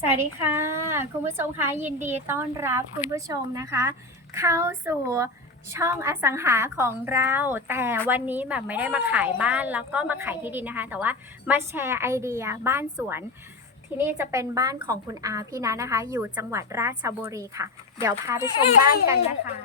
สวัสดีค่ะ คุณผู้ชมคะยินดีต้อนรับคุณผู้ชมนะคะ เข้าสู่ช่องอสังหาของเรา แต่วันนี้แบบไม่ได้มาขายบ้านแล้วก็มาขายที่ดินนะคะ แต่ว่ามาแชร์ไอเดียบ้านสวน ที่นี่จะเป็นบ้านของคุณอาพี่นัทนะคะ อยู่จังหวัดราชบุรีค่ะ เดี๋ยวพาไปชมบ้านกันนะคะ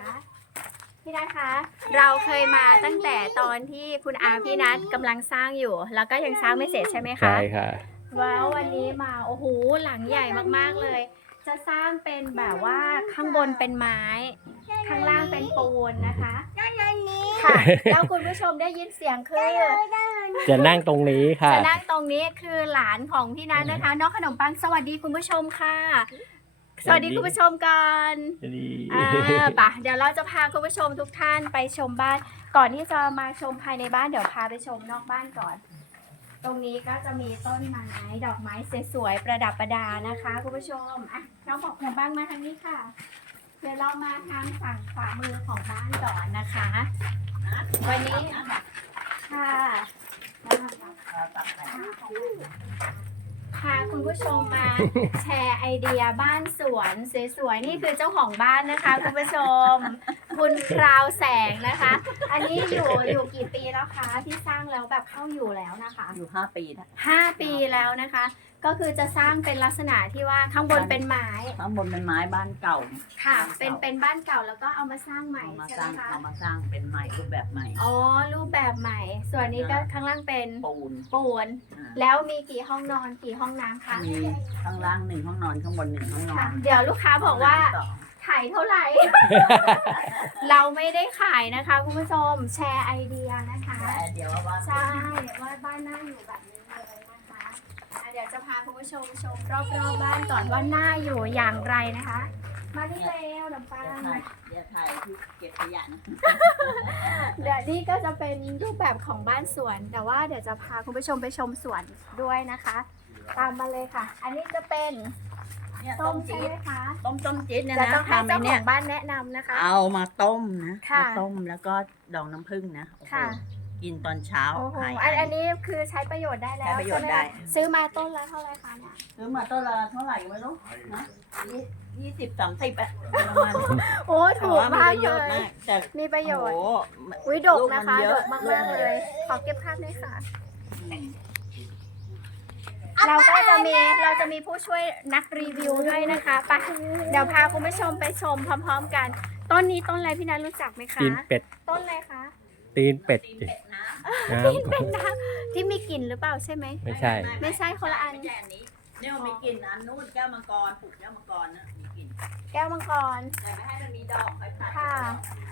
พี่นัทคะ เราเคยมาตั้งแต่ตอนที่คุณอาพี่นัทกำลังสร้างอยู่ แล้วก็ยังสร้างไม่เสร็จใช่ไหมคะใช่ค่ะ ว้าววันนี้มาโอ้โหหลังใหญ่มากๆเลย จะสร้างเป็นแบบว่าข้างบนเป็นไม้ ข้างล่างเป็นปูนนะคะค่ะแล้วคุณผู้ชมได้ยินเสียงคือ จะนั่งตรงนี้ค่ะ จะนั่งตรงนี้คือหลานของพี่นัทนะคะ น้องขนมปังสวัสดีคุณผู้ชมค่ะ สวัสดีคุณผู้ชมก่อนนี่อ่าปะเดี๋ยวเราจะพาคุณผู้ชมทุกท่านไปชมบ้าน ก่อนที่จะมาชมภายในบ้านเดี๋ยวพาไปชมนอกบ้านก่อน ตรงนี้ก็จะมีต้นไม้ดอกไม้สวยๆประดับประดานะคะคุณผู้ชมอะน้องบอกขนบ้างมาทางนี้ค่ะเดี๋ยวเรามาทางฝั่งขวามือของบ้านก่อนนะคะ วันนี้ค่ะ พาคุณผู้ชมมาแชร์ไอเดียบ้านสวนสวยๆนี่คือเจ้าของบ้านนะคะ คุณผู้ชม คุณพราวแสงนะคะ อันนี้อยู่อยู่กี่ปีแล้วคะที่สร้างแล้วแบบเข้าอยู่แล้วนะคะ อยู่ห้าปีนะห้าปีแล้วนะคะ ก็คือจะสร้างเป็นลักษณะที่ว่าข้างบนเป็นไม้ข้างบนเป็นไม้บ้านเก่าค่ะ เป็นเป็นบ้านเก่าแล้วก็เอามาสร้างใหม่เอามาใช่สไหร้ามงคะเอามาสร้างเป็นใหม่รูปแบบใหม่อ๋อรูปแบบใหม่ ส่วนนี้ก็ข้างล่างเป็นปูนปูน อ่าแล้วมีกี่ห้องนอนกี่ห้องน้ำคะมีข้างล่างหนึ่งห้องนอนข้างบนหนึ่งห้องนอค่ะ นเดี๋ยวลูกค้าบอกว่า ห้งน้ำสองขายเท่าไหร่ เราไม่ได้ขายนะคะคุณผู้ชมแชร์ไอเดียนะคะ แต่เดี๋ยวว่าใช่ว่าบ้านน่าอยู่แบบนี้เลยนะคะ อะเดี๋ยวจะพาคุณผู้ชมชมรอบๆบ้านก่อนว่าน่าอยู่อย่างไรนะคะ มาที่เร็วน้ำปลาเดี๋ยวถ่ายเดี๋ยวถ่ายที่เก็บขยะนะ เดี๋ยวนี่ก็จะเป็นรูปแบบของบ้านสวน แต่ว่าเดี๋ยวจะพาคุณผู้ชมไปชมสวนด้วยนะคะ ตามมาเลยค่ะ อันนี้จะเป็นเนี่ยต้ต้มมใช่จี๊ไหดมคะต้มต้มจี๊ดเนี่ยจะนะต้องให้ทำไอ้เจ้าขเนี่อยงบ้านแนะนำนะคะ เอามาต้มนะค่ะ มาต้มแล้วก็ดองน้ำผึ้งนะโอ้โหค่ะ กินตอนเช้าโอ้โหหายอันอันนี้คือใช้ประโยชน์ได้แล้วใช้ประโยชน์ใช่หมได้ซื้อมาต้นละเท่าไหร่คะเนี่ยซื้อมาต้นละเท่าไหร่ไม่รู้นะยี่ยี่สิบสามสิบอะประมาณโอ้ถูกแต่ว่มากประโยเลชน์ยมากแต่มีประโยชน์โอ้โห อุ้ยดกนะคะลูดกกมัมานกเยอะ ๆเลย ขอเก็บภาพด้วยค่ะอืมเราก็จะมีเราจะมีผู้ช่วยนักรีวิวด้วยนะคะไปเดี๋ยวพาคุณผู้ชมไปชมพร้อม ๆ กัน ต้นนี้ต้นอะไรพี่นัทรู้จักไหมคะ ตีนเป็ดต้นอะไรคะ ตีนเป็ดตีนเป็ดนะนะตีนเป็นน้ำที่มีกลิ่นหรือเปล่าใช่ไหม ไม่ใช่ ไม่ใช่คนละอัน ไม่ใช่อันนี้เนี่ยมันมีกลิ่นอันนู้นแก้วมังกรปลูกแก้วมังกรนะมีกลิ่นแก้วมังกร แต่ไม่ให้มันมีดอกไปผัดค่ะ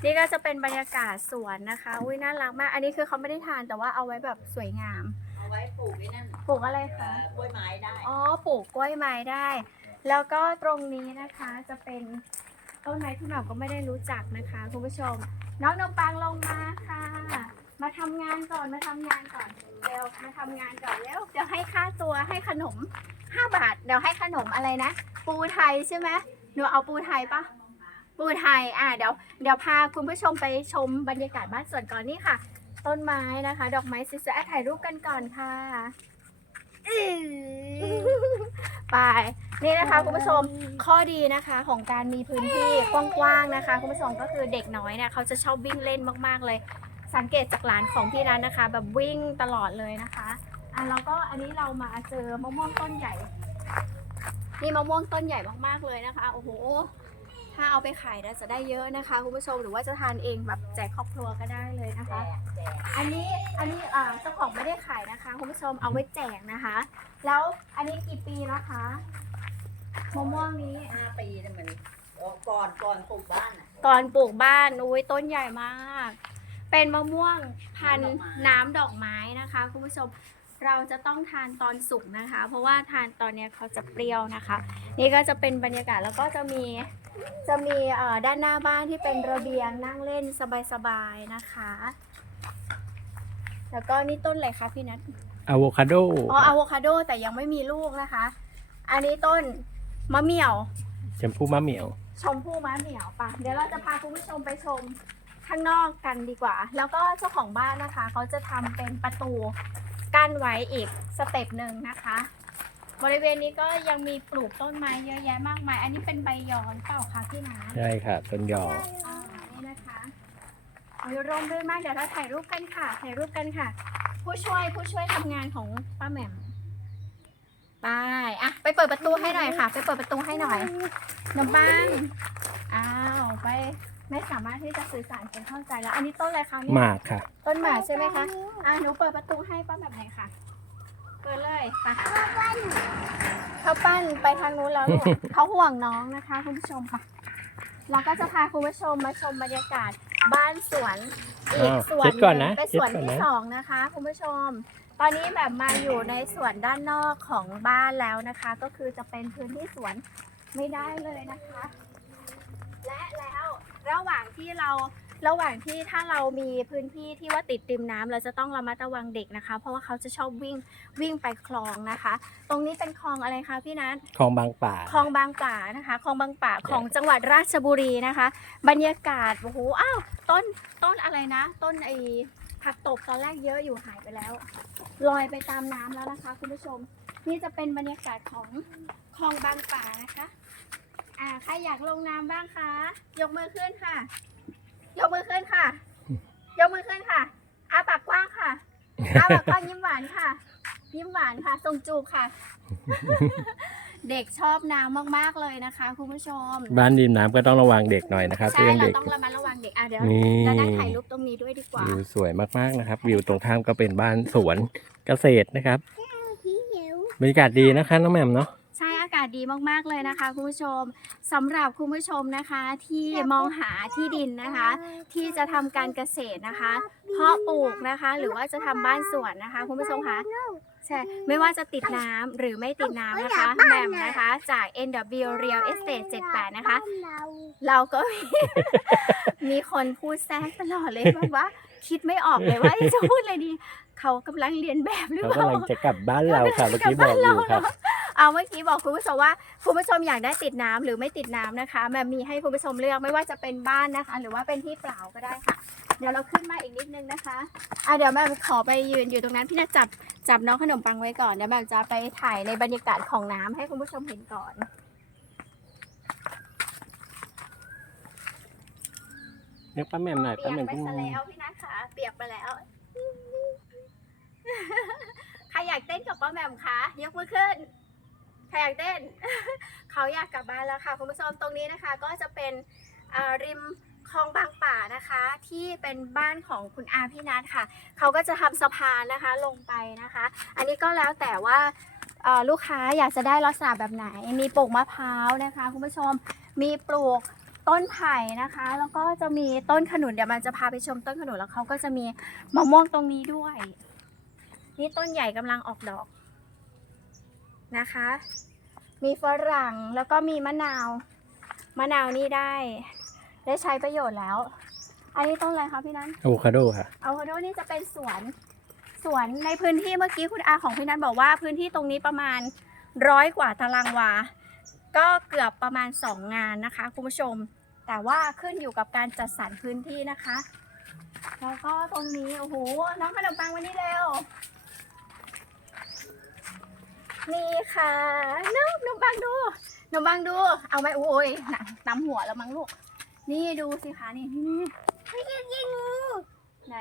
นี่ก็จะเป็นบรรยากาศสวนนะคะ อุ้ยน่ารักมาก อันนี้คือเขาไม่ได้ทานแต่ว่าเอาไว้แบบสวยงาม เอาไว้ปลูกไอ้นั่นปลูกอะไรเอ่คะ อกล้วยไม้ได้อ๋อ ปลูกกล้วยไม้ได้ แล้วก็ตรงนี้นะคะจะเป็นต้นไม้ที่หน่อก็ไม่ได้รู้จักนะคะคุณผู้ชม น้องนมปังลงมาค่ะ มาทำงานก่อนมาทำงานก่อนเดี๋ยวมาทำงานก่อนแล้วเดี๋ยวให้ค่าตัวให้ขนม5บาท เดี๋ยวให้ขนมอะไรนะ ปูไทยใช่ไหมหนูเอาปูไทยปะปูไทยอะเดี๋ยวเดี๋ยวพาคุณผู้ชมไปชมบรรยากาศบ้านสวนก่อนนี่ค่ะ ต้นไม้นะคะ ดอกไม้สวยๆถ่ายรูปกันก่อนค่ะอื้อไปนี่นะคะคุณผู้ชม ข้อดีนะคะของการมีพื้นที่กว้างๆนะคะ คุณผู้ชมก็คือเด็กน้อยเนี่ยเขาจะชอบวิ่งเล่นมากๆเลย สังเกตจากหลานของพี่นันนะคะ แบบวิ่งตลอดเลยนะคะอะแล้วก็อันนี้เรามาเจอมะม่วงต้นใหญ่ นี่มะม่วงต้นใหญ่มากๆเลยนะคะ โอ้โห ถ้าเอาไปขายนะจะได้เยอะนะคะคุณผู้ชมหรือว่าจะทานเองแบบแจกครอบครัวก็ได้เลยนะคะแจกอันนี้อันนี้อ่าเจ้าของไม่ได้ขายนะคะคุณผู้ชมเอาไว้แจกนะคะ แล้วอันนี้กี่ปีแล้วคะมะม่วงนี้ ห้าปีเนี่ยมันโอ้ก่อนก่อนปลูกบ้านอะ ก่อนปลูกบ้านอุ้ยต้นใหญ่มาก เป็นมะม่วงพันธุ์น้ำดอกไม้น้ำดอกไม้นะคะคุณผู้ชมเราจะต้องทานตอนสุกนะคะ เพราะว่าทานตอนเนี้ยเขาจะเปรี้ยวนะคะ นี่ก็จะเป็นบรรยากาศแล้วก็จะมีจะมีเอ่อด้านหน้าบ้านที่เป็นระเบียงนั่งเล่นสบายๆนะคะ แล้วก็นี่ต้นอะไรคะพี่นัทอะโวคาโดอ๋ออะโวคาโดแต่ยังไม่มีลูกนะคะ อันนี้ต้นมะเหมี่ยวชมพู่มะเหมี่ยว ชมพู่มะเหมี่ยวปะเดี๋ยวเราจะพาคุณผู้ชมไปชม ข้างนอกกันดีกว่า แล้วก็เจ้าของบ้านนะคะเขาจะทำเป็นประตูกั้นไว้อีกสเต็ปหนึ่งนะคะ บริเวณนี้ก็ยังมีปลูกต้นไม้เยอะแยะมากมาย อันนี้เป็นใบยอนเปล่าคะพี่น้ำใช่ค่ะต้นยออ่านี่นะคะมีร่มรื่นมากเดี๋ยวเราถ่ายรูปกันค่ะ ถ่ายรูปกันค่ะ ผู้ช่วยผู้ช่วยทำงานของป้าแหม่มไปอะไปเปิดประตูให้หน่อยค่ะ ไปเปิดประตูให้หน่อยน้ำบ้านอ้าวไป ไม่สามารถที่จะสื่อสารกันเข้าใจแล้ว อันนี้ต้นอะไรคะเนี่ยหมากค่ะ ต้นหมากใช่ไหมคะอะหนูเปิดประตูให้ป้าแบบไหนอยค่ะเปิดเลยไปเขาปั้นไปทางนู้นแล้วลูกเขาห่วงน้องนะคะคุณผู้ชมค่ะ เราก็จะพาคุณผู้ชมมาชมบรรยากาศบ้านสวนอีกอ้าวสวนเช็ดก่อนนะหงเป็นสวนเช็ดก่อนที่นะ สองนะคะคุณผู้ชม ตอนนี้แบบมาอยู่ในสวนด้านนอกของบ้านแล้วนะคะ ก็คือจะเป็นพื้นที่สวนไม่ได้เลยนะคะ และแล้ว ระหว่างที่เราระหว่างที่ถ้าเรามีพื้นที่ที่ว่าติดริมน้ำเราจะต้องระมัดระวังเด็กนะคะ เพราะว่าเขาจะชอบวิ่งวิ่งไปคลองนะคะ ตรงนี้เป็นคลองอะไรคะพี่นัทคลองบางป่าคลองบางป่านะคะคลองบางป่าของจังหวัดราชบุรีนะคะ บรรยากาศโอ้โหอ้าวต้นต้นอะไรนะ ต้นไอ้ผักตบตอนแรกเยอะอยู่หายไปแล้วลอยไปตามน้ำแล้วนะคะ คุณผู้ชม นี่จะเป็นบรรยากาศของคลองบางป่านะคะ อ่าใครอยากลงน้ำบ้างคะ ยกมือขึ้นค่ะ ยกมือขึ้นค่ะ ยกมือขึ้นค่ะอาปากกว้างค่ะอาปากกว้างยิ้มหวานค่ะ ยิ้มหวานค่ะส่งจูบค่ะ เด็กชอบน้ำมากๆเลยนะคะคุณผู้ชม บ้านริมน้ำก็ต้องระวังเด็กหน่อยนะครับใช่เรื่องเราเด็ก ต้องระมัดระวังเด็กอะเดี๋ยวนี่ เรานั่งถ่ายรูปตรงนี้ด้วยดีกว่า วิวสวยมากๆนะครับ วิวตรงข้ามก็เป็นบ้านสวนเกษตรนะครับ บรรยากาศดีนะคะน้องแหม่มเนาะใช่อากาศ ดีมากๆเลยนะคะคุณผู้ชมสำหรับคุณผู้ชมนะคะที่มองหาที่ดินนะคะ ที่จะทำการเกษตรนะคะเพาะปลูกนะคะ หรือว่าจะทำบ้านสวนนะคะ คุณผู้ชมคะใช่ไม่ว่าจะติดน้ำหรือไม่ติดน้ำนะคะแหม่มนะคะจาก NW Real Estate 78 นะคะ เราก็มีมีคนพูดแทรกตลอดเลยแบบว่า คิดไม่ออกเลยว่าจะพูดอะไรดี เขากำลังเรียนแบบหรือเขาเปล่ากำลังจะกลับบ้านเราค่ะเมื่อกี้บอกอยู่ครับเอาเมื่อกี้บอกคุณผู้ชมว่าคุณผู้ชมอยากได้ติดน้ำหรือไม่ติดน้ำนะคะแม่มีให้คุณผู้ชมเลือกไม่ว่าจะเป็นบ้านนะคะ หรือว่าเป็นที่เปล่าก็ได้ค่ะ เดี๋ยวเราขึ้นมาอีกนิดนึงนะคะอะเดี๋ยวแม่ขอไปยืนอยู่ตรงนั้นพี่นาจับจับน้องขนมปังไว้ก่อนเดี๋ยวแม่จะไปถ่ายในบรรยากาศของน้ำให้คุณผู้ชมเห็นก่อนเรียกป้าแหม่มหน่อยเปีป้ายกแหม่มไปเพิ่งซะแล้วพี่นัทค่ะเปียกไปแล้ว ใครอยากเต้นกับป้าแหม่มคะยกมือขึ้นใครอยากเต้น เขาอยากกลับบ้านแล้วค่ะคุณผู้ชมตรงนี้นะคะ ก็จะเป็นริมคลองบางป่านะคะ ที่เป็นบ้านของคุณอาพี่นัทค่ะ เขาก็จะทำสะพานนะคะลงไปนะคะ อันนี้ก็แล้วแต่ว่าลูกค้าอยากจะได้ลักษณะแบบไหน มีปลูกมะพร้าวนะคะ คุณผู้ชมมีปลูกต้นไผ่นะคะ แล้วก็จะมีต้นขนุนเดี๋ยวมันจะพาไปชมต้นขนุนแล้วเขาก็จะมีมะม่วงตรงนี้ด้วย นี่ต้นใหญ่กำลังออกดอกนะคะ มีฝรั่งแล้วก็มีมะนาว มะนาวนี่ได้ ได้ใช้ประโยชน์แล้ว อันนี้ต้นอะไรคะพี่นันอะโวคาโดค่ะอะโวคาโดนี่จะเป็นสวน สวนในพื้นที่เมื่อกี้คุณอาของพี่นัทบอกว่าพื้นที่ตรงนี้ประมาณร้อยกว่าตารางวา ก็เกือบประมาณ 2 งานนะคะคุณผู้ชม แต่ว่าขึ้นอยู่กับการจัดสรรพื้นที่นะคะ แล้วก็ตรงนี้ โอ้โห น้องขนมปังวันนี้เร็ว นี่ค่ะน้องขนมปังดูขนมปังดู เอาไว้โอ้ยหนังตำหัวแล้วมั้งลูก นี่ดูสิคะนี่นี่ไม่ใช่งูไหน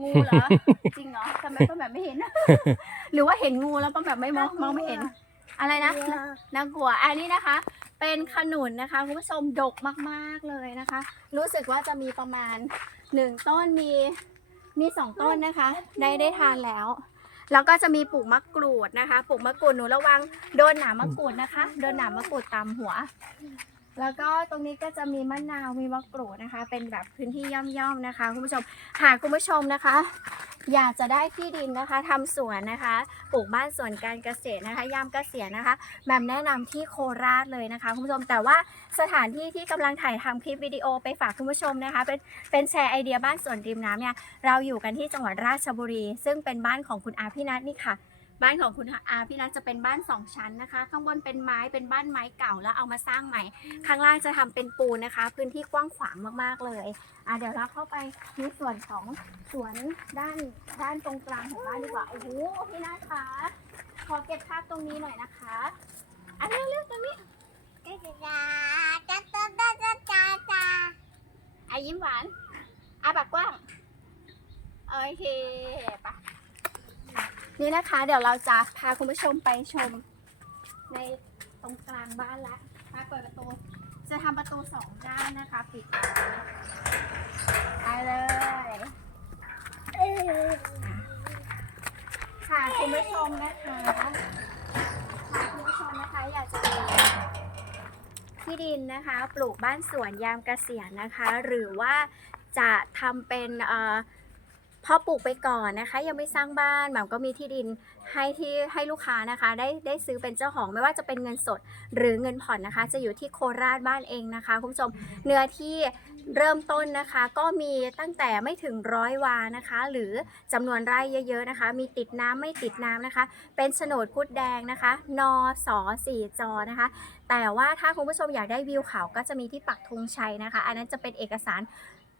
งูเหรอ จริงเหรอทำไมป้าแบบไม่เห็น หรือว่าเห็นงูแล้วป้าแบบไม่มองมองไม่เห็น อะไรนะน่ากลัวอันนี้นะคะ เป็นขนุนนะคะคุณผู้ชมดกมากๆเลยนะคะ รู้สึกว่าจะมีประมาณหนึ่งต้นมีมีสองต้นนะคะ ได้ได้ทานแล้ว แล้วก็จะมีปลูกมะกรูดนะคะ ปลูกมะกรูดหนูระวังโดนหนามมะกรูดนะคะ โดนหนามมะกรูดตามหัว แล้วก็ตรงนี้ก็จะมีมะนาวมีมะกรูดนะคะ เป็นแบบพื้นที่ย่อมๆนะคะ คุณผู้ชมหากคุณผู้ชมนะคะ อยากจะได้ที่ดินนะคะทำสวนนะคะ ปลูกบ้านสวนการเกษตรนะคะ ยามเกษียณนะคะแหมมแนะนำที่โคราชเลยนะคะ คุณผู้ชมแต่ว่าสถานที่ที่กำลังถ่ายทำคลิปวิดีโอไปฝากคุณผู้ชมนะคะ เป็นเป็นแชร์ไอเดียบ้านสวนริมน้ำเนี่ยเราอยู่กันที่จังหวัดราชบุรี ซึ่งเป็นบ้านของคุณอาพี่นัทนี่ค่ะ บ้านของคุณอาพี่นัทจะเป็นบ้านสองชั้นนะคะ ข้างบนเป็นไม้เป็นบ้านไม้เก่าแล้วเอามาสร้างใหม่ ข้างล่างจะทำเป็นปูนนะคะ พื้นที่กว้างขวางมากๆเลยอะเดี๋ยวเราเข้าไปในส่วนของสวนด้านด้านตรงกลางของบ้านดีกว่าโอ้โหพี่นาคะขอเก็บภาพตรงนี้หน่อยนะคะอะเร็วๆตรงนี้อะยิ้มหวานอะปากกว้างโอเคไปะ นี่นะคะ เดี๋ยวเราจะพาคุณผู้ชมไปชม ในตรงกลางบ้านละมาเปิดประตู จะทำประตูสองด้านนะคะ ปิดไปเลยค่ะคุณผู้ชมนะคะค่ะคุณผู้ชมนะคะอยากจะที่ดินนะคะ ปลูกบ้านสวนยามเกษียณนะคะ หรือว่าจะทำเป็นเอ่อ พอปลูกไปก่อนนะคะ ยังไม่สร้างบ้านหม่ำก็มีที่ดินให้ที่ให้ลูกค้านะคะ ได้ได้ซื้อเป็นเจ้าของไม่ว่าจะเป็นเงินสดหรือเงินผ่อนนะคะ จะอยู่ที่โคราชบ้านเองนะคะคุณผู้ชมเนื้อที่เริ่มต้นนะคะ ก็มีตั้งแต่ไม่ถึงร้อยวานะคะ หรือจำนวนไร่เยอะ ๆนะคะ มีติดน้ำไม่ติดน้ำนะคะ เป็นโฉนดพุดแดงนะคะนสสี่จอนะคะ แต่ว่าถ้าคุณผู้ชมอยากได้วิวเขาก็จะมีที่ปักธงชัยนะคะ อันนั้นจะเป็นเอกสาร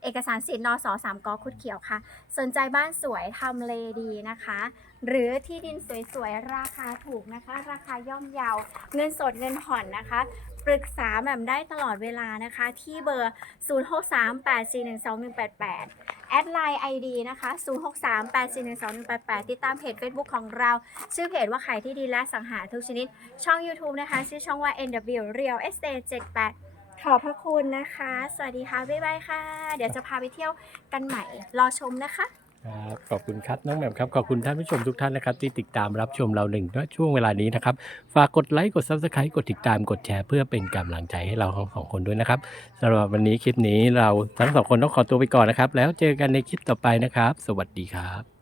เอกสารสิทธิ์นสสามกอคุดเขียวค่ะ สนใจบ้านสวยทำเลดีนะคะ หรือที่ดินสวยๆ ราคาถูกนะคะ ราคาย่อมเยาเงินสดเงินผ่อนนะคะ ปรึกษาแหม่มได้ตลอดเวลานะคะ ที่เบอร์ 0638412188 แอดไลน์ ID นะคะ 0638412188 ติดตามเพจ Facebook ของเรา ชื่อเพจว่าขายที่ดินและสังหาทุกชนิด ช่อง YouTube นะคะ ชื่อช่องว่า NW Real Estate 78 ขอบพระคุณนะคะ สวัสดีค่ะ บ๊ายบายค่ะ เดี๋ยวจะพาไปเที่ยวกันใหม่ รอชมนะคะ ครับขอบคุณครับน้องแหม่มครับขอบคุณท่านผู้ชมทุกท่านนะครับ ที่ติดตามรับชมเราหนึ่งช่วงเวลานี้นะครับ ฝากกดไลค์กด subscribe กดติดตามกดแชร์เพื่อเป็นกำลังใจให้เราทั้งสองคนด้วยนะครับสำหรับวันนี้คลิปนี้เราทั้งสองคนต้องขอตัวไปก่อนนะครับ แล้วเจอกันในคลิปต่อไปนะครับ สวัสดีครับ